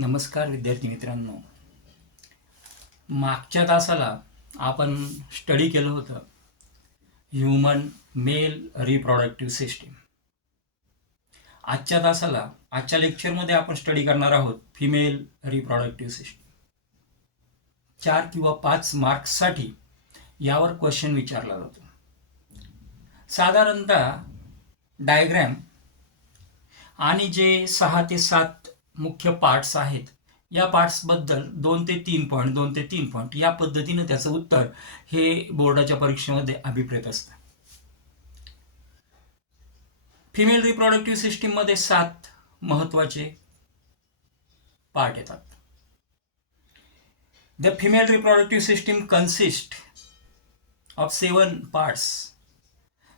नमस्कार विद्यार्थी मित्रांनो. मागच्या तासाला आपण स्टडी केलं होतं ह्यूमन मेल रिप्रोडक्टिव्ह सिस्टीम. आजच्या लेक्चरमध्ये आपण स्टडी करणार आहोत फिमेल रिप्रोडक्टिव्ह सिस्टीम. 4 किंवा 5 मार्क्ससाठी यावर क्वेश्चन विचारला जातो. साधारणतः डायग्रॅम आणि जे 6 ते 7 मुख्य पार्ट्स आहेत या पार्ट्सबद्दल 2 ते 3 पॉईंट या पद्धतीनं त्याचं उत्तर हे बोर्डाच्या परीक्षेमध्ये अभिप्रेत असतं. फिमेल रिप्रोडक्टिव्ह सिस्टीममध्ये 7 महत्त्वाचे पार्ट येतात. The female reproductive system consist of 7 parts.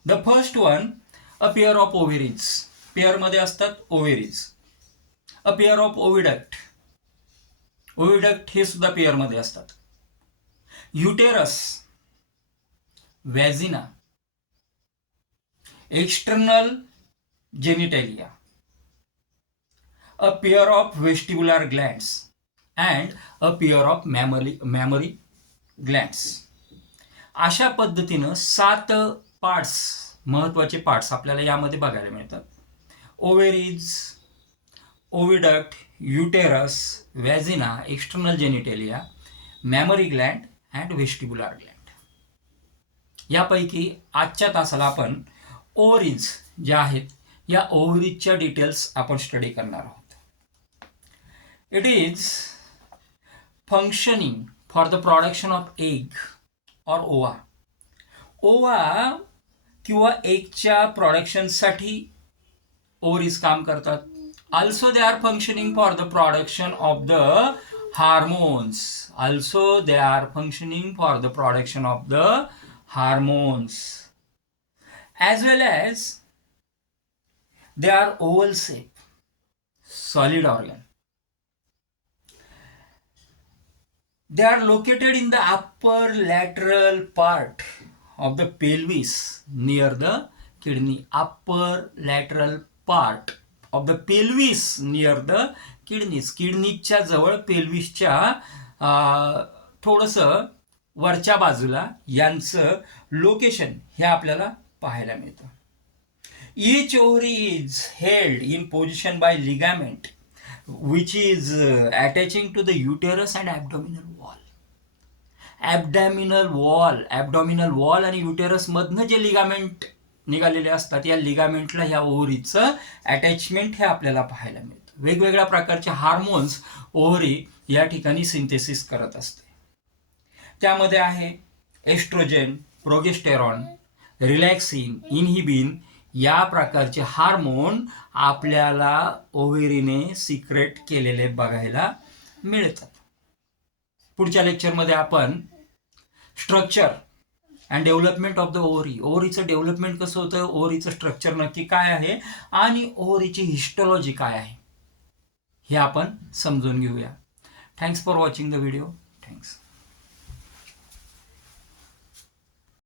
The first one, a pair of ovaries. पेअरमध्ये असतात ओव्हेरीज. A pair of ओव्हिडक्ट. ओव्हिडक्ट हे सुद्धा पेअरमध्ये असतात. Uterus, vagina, external genitalia, a pair of vestibular glands and a pair of mammary glands. अशा पद्धतीनं 7 parts, महत्त्वाचे parts आपल्याला यामध्ये बघायला मिळतात. Ovaries, oviduct, uterus, vagina, external genitalia, mammary gland and vestibular gland. यापैकी आजच्या तासाला आपण ओव्हरीज ज्या आहेत या ओव्हरीजच्या डिटेल्स आपण स्टडी करणार आहोत. It is functioning for the production of egg और ओवा. ओवा किंवा एगच्या प्रोडक्शनसाठी ओव्हरीज काम करतात. Also they are functioning for the production of the hormones. As well as they are oval shape, solid organ. They are located in the upper lateral part of the pelvis near the kidney. Upper lateral part of the pelvis near the kidneys. किडनीच्या जवळ, पेल्विसच्या थोडंसं वरच्या बाजूला यांचं location हे आपल्याला पाहायला मिळतं. Each ovary is held in position by ligament which is attaching to the uterus and abdominal wall. Abdominal wall आणि युटेरस मधनं जे लिगामेंट निघालेले असतात या लिगामेंटला ह्या ओव्हरीचं अटॅचमेंट हे आपल्याला पाहायला मिळतं. वेगवेगळ्या प्रकारचे हार्मोन्स ओव्हरी या ठिकाणी सिंथेसिस करत असते. त्यामध्ये आहे एस्ट्रोजेन, प्रोगेस्टेरॉन, रिलॅक्सिन, इनहिबिन या प्रकारचे हार्मोन आपल्याला ओव्हरीने सिक्रेट केलेले बघायला मिळतात. पुढच्या लेक्चरमध्ये आपण structure and development of the ovary, ओव्हरीचं डेव्हलपमेंट कसं होतं, ओव्हरीचं स्ट्रक्चर नक्की काय आहे आणि ओव्हरीची हिस्टॉलॉजी काय आहे हे आपण समजून घेऊया. Thanks for watching the video. Thanks.